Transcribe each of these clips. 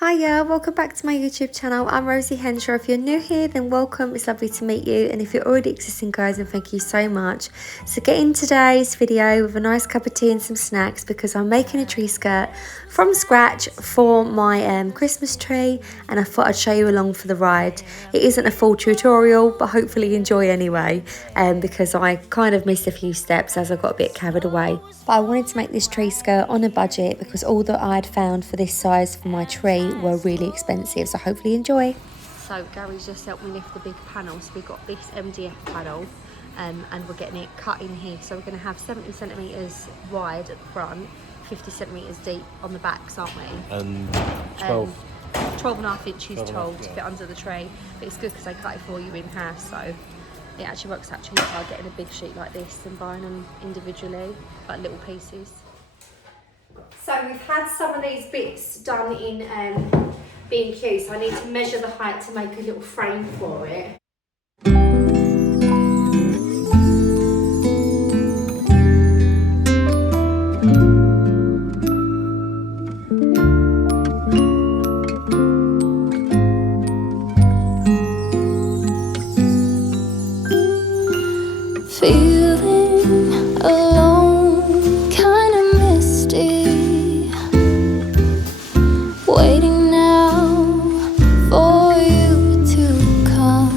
Hiya, welcome back to my YouTube channel. I'm Rosie Henshaw. If you're new here, then welcome. It's lovely to meet you. And if you're already existing, guys, then thank you so much. So get in today's video with a nice cup of tea and some snacks because I'm making a tree skirt from scratch for my Christmas tree, and I thought I'd show you along for the ride. It isn't a full tutorial, but hopefully you enjoy anyway, because I kind of missed a few steps as I got a bit carried away. But I wanted to make this tree skirt on a budget because all that I'd found for this size for my tree were really expensive, so hopefully enjoy. So Gary's just helped me lift the big panel, so we've got this MDF panel and we're getting it cut in here. So we're going to have 70 centimetres wide at the front, 50 centimetres deep on the backs, aren't we? And 12 and a half inches tall to fit under the tray. But it's good because they cut it for you in half, so it actually works out cheaper getting a big sheet like this than buying them individually, like little pieces. So we've had some of these bits done in B&Q, so I need to measure the height to make a little frame for it. Feeling alone, kinda misty, waiting now for you to come.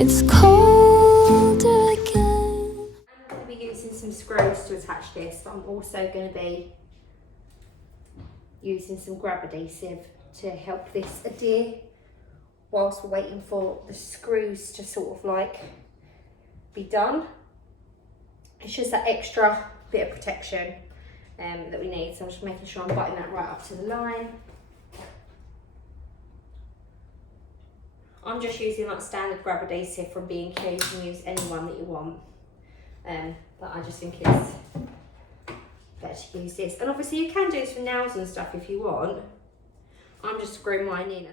It's cold again. I'm going to be using some screws to attach this, but I'm also going to be using some grab adhesive to help this adhere whilst we're waiting for the screws to sort of like be done. It's just that extra bit of protection that we need, so I'm just making sure I'm buttoning that right up to the line. I'm just using like standard grab adhesive from B&Q. You can use any one that you want, but I just think it's better to use this. And obviously you can do this with nails and stuff if you want. I'm just screwing mine in.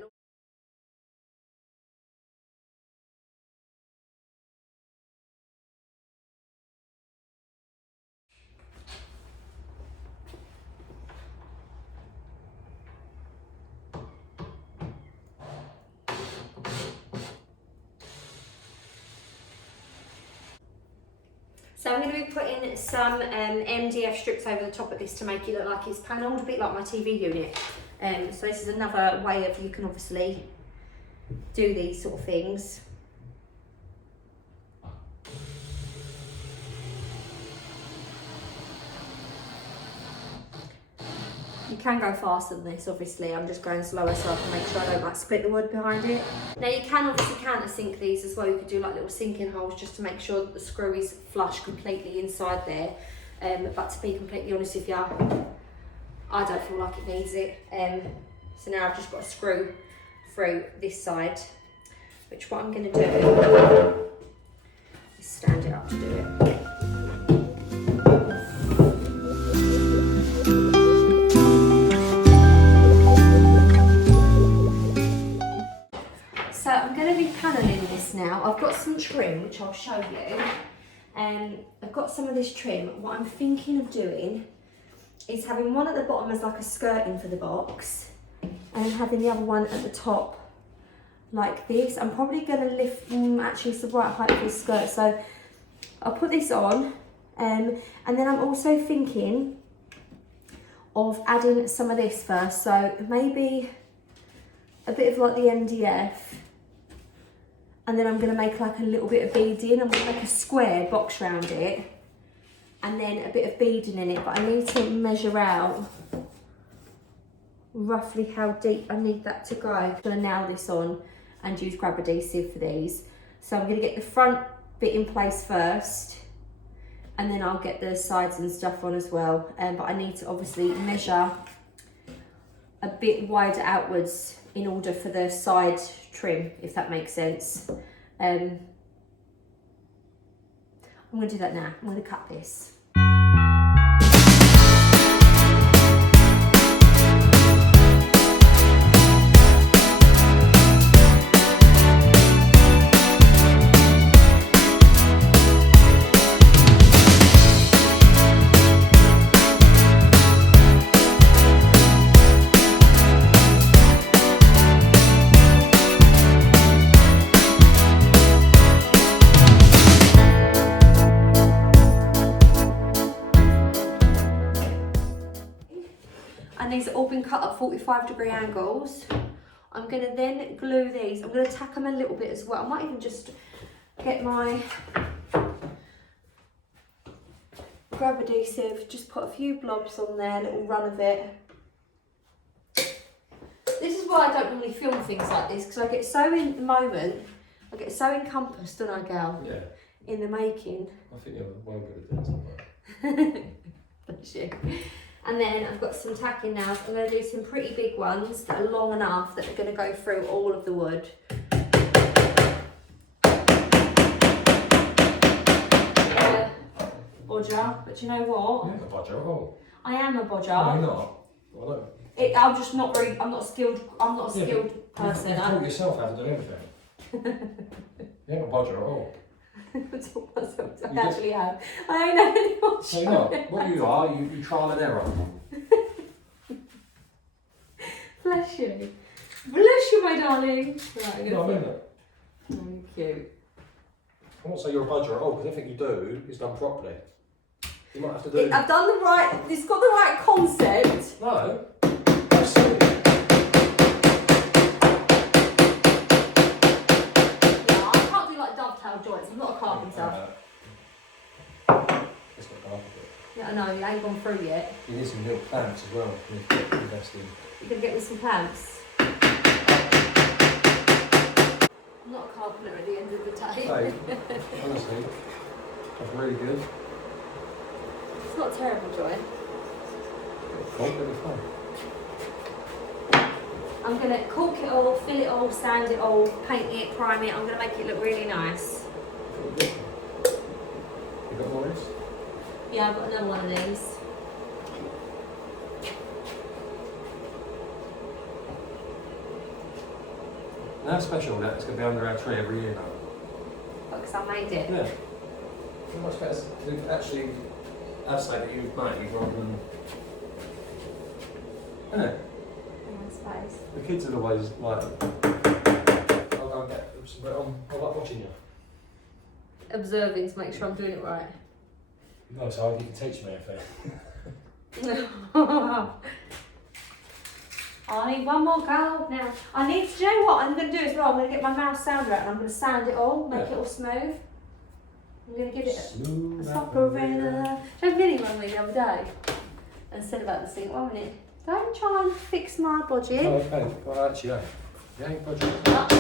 So I'm going to be putting some MDF strips over the top of this to make it look like it's panelled, a bit like my TV unit. So this is another way of, you can obviously do these sort of things. You can go faster than this, obviously. I'm just going slower so I can make sure I don't like split the wood behind it. Now you can obviously countersink these as well. You could do like little sinking holes just to make sure that the screw is flush completely inside there. But to be completely honest with you, I don't feel like it needs it. So now I've just got a screw through this side, which what I'm going to do is stand it up to do it. So I'm going to be panelling this now. I've got some trim, which I'll show you. I've got some of this trim. What I'm thinking of doing is having one at the bottom as like a skirting for the box, and having the other one at the top like this. I'm probably going to lift, actually it's the right height for this skirt, so I'll put this on. And then I'm also thinking of adding some of this first, so maybe a bit of like the MDF. And then I'm going to make like a little bit of beading. I'm going to make a square box around it and then a bit of beading in it, but I need to measure out roughly how deep I need that to go. I'm going to nail this on and use grab adhesive for these. So I'm going to get the front bit in place first, and then I'll get the sides and stuff on as well. But I need to obviously measure a bit wider outwards in order for the side trim, if that makes sense. I'm going to do that now. I'm going to cut this. and these have all been cut at 45-degree angles. I'm going to then glue these. I'm going to tack them a little bit as well. I might even just get my grab adhesive, just put a few blobs on there, a little run of it. This is why I don't normally film things like this, because I get so in the moment, I get so encompassed, don't I, Gal? Yeah. In the making. I think you're well good at doing something like that. Bless you. And then I've got some tacking now, so I'm going to do some pretty big ones that are long enough that are going to go through all of the wood. Bodger, but you know what? You're a bodger at all. I am a bodger. No, you're not. Well, no. I'm just not very. I'm not skilled. I'm not a skilled person. You taught yourself how to do anything. You're not a bodger at all. I actually am. I don't know anyone. No, you're not. What you are, you trial and error. Bless you. Bless you, my darling. Right, No, I mean that. Thank you. I won't say you're a bodger at all, because everything you do is done properly. You might have to do. I've done the right. It's got the right concept. No. That's silly. Yeah, I can't do like dovetail joints. I'm not a carpenter. It's not carpenter. Yeah, I know. You ain't gone through yet. You need some little clamps as well. You need to invest in. You're gonna get me some clamps. I'm not a carpenter at the end of the day. Hey, honestly, that's really good. It's not a terrible joint. Cool, it'll be fun. I'm going to cork it all, fill it all, sand it all, paint it, prime it. I'm going to make it look really nice. You got more of this? Yeah, I've got another one of these. And how special that it's going to be under our tree every year now. Because I made it. Yeah. It's much better to actually have something that you've made rather than. Isn't it? I suppose. The kids are always like, I'll go and get some, but I like watching you. Observing to make sure I'm doing it right. No, so you can teach me anything. I need one more go now. I need to, do you know what I'm going to do as well? I'm going to get my mouse sounder out and I'm going to sand it all, make it all smooth. I'm going to give it a operator. I was getting one the other day and said about this thing. 1 minute. Don't try and fix my budget. Oh, okay. Well, actually, yeah. You ain't budget. Black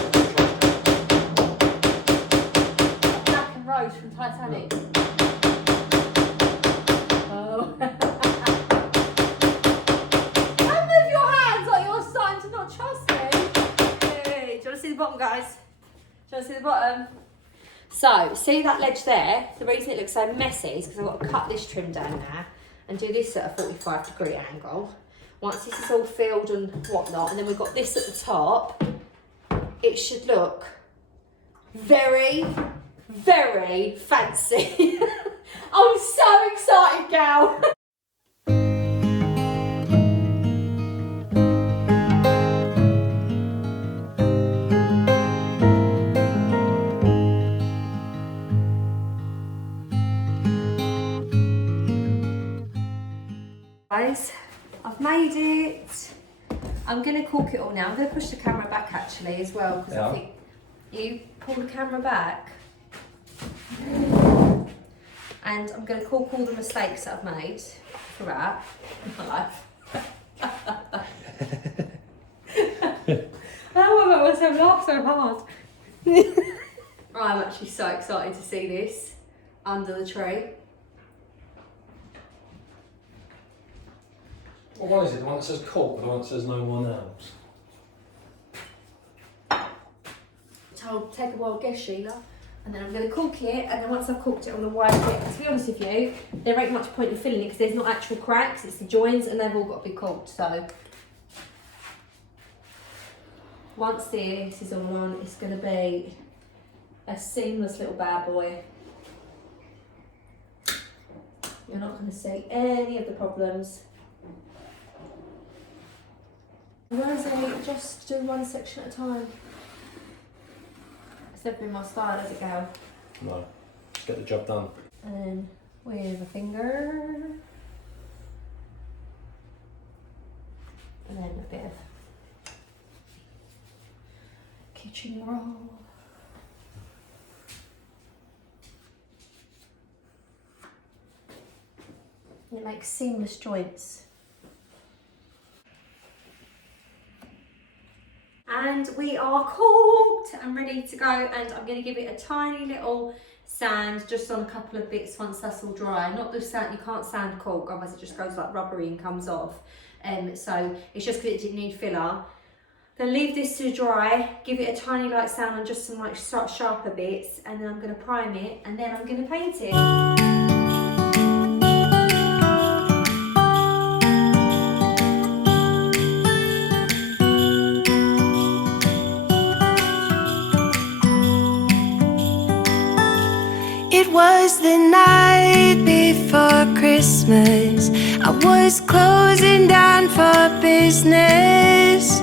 and Rose from Titanic. Oh. Don't move your hands like you're starting to not trust me. Hey, do you want to see the bottom, guys? Do you want to see the bottom? So, see that ledge there? The reason it looks so messy is because I've got to cut this trim down now and do this at a 45-degree angle. Once this is all filled and whatnot, and then we've got this at the top, it should look very, very fancy. I'm so excited, gal. Guys, I've made it. I'm going to cork it all now. I'm going to push the camera back actually as well, because I think you pull the camera back. And I'm going to cork all the mistakes that I've made throughout my life. How have I myself laugh so hard? I'm actually so excited to see this under the tree. Well, what is it? The one that says cork or the one that says no more nails? So I'll take a wild guess, Sheila, and then I'm going to cork it, and then once I've corked it, I'm going to wipe it. And to be honest with you, there ain't much point in filling it because there's not actual cracks, it's the joins, and they've all got to be corked. So once this is all on, it's going to be a seamless little bad boy. You're not going to see any of the problems. Rosie, just do one section at a time. It's never been my style as a gal. No. Just get the job done. And then with a finger. And then a bit of kitchen roll. And it makes seamless joints. And we are cooked and ready to go, and I'm going to give it a tiny little sand just on a couple of bits once that's all dry. Not the sand, you can't sand caulk, otherwise it just goes like rubbery and comes off. So it's just because it didn't need filler. Then leave this to dry, give it a tiny light sand on just some like sharper bits, and then I'm going to prime it, and then I'm going to paint it. It was the night before Christmas. I was closing down for business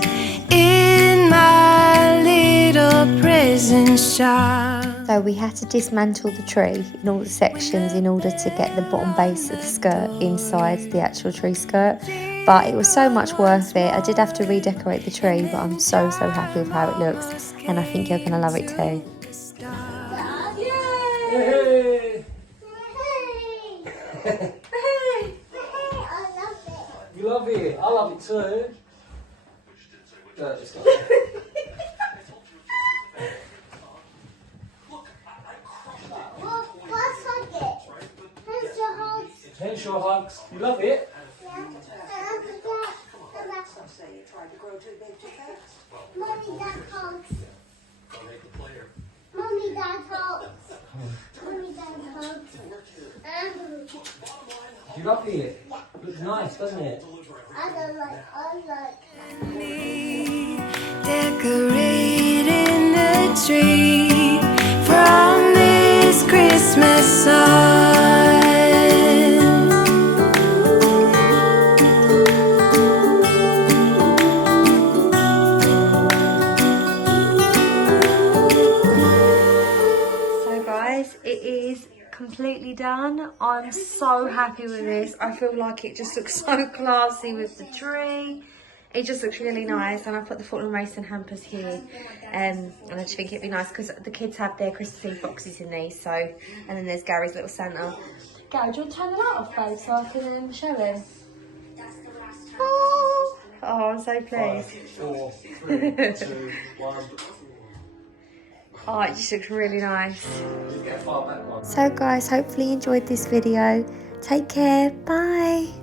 in my little present shop. So we had to dismantle the tree in all the sections in order to get the bottom base of the skirt inside the actual tree skirt. But it was so much worth it. I did have to redecorate the tree, but I'm so happy with how it looks. And I think you're going to love it too. Hey! You love it. I love it too. No, just go. Hence your hugs. You love it? Mommy, Dad hugs. Mommy, Dad hugs. Mommy, Dad hugs. You love it? Looks nice, doesn't it? I like. Me decorating the tree from this Christmas sun. So guys, it is completely done. I'm so happy with this. I feel like it just looks so classy with the tree. It just looks really nice, and I put the Fortnum Racing hampers here, and I just think it'd be nice because the kids have their Christmas Eve boxes in these. So, and then there's Gary's little Santa. Gary, do you want to turn the light off, babe, so I can show him? Oh, I'm so pleased. 5, 4, 3, 2, 1. Oh, it just looks really nice. You get a far back one. So guys, hopefully you enjoyed this video. Take care. Bye.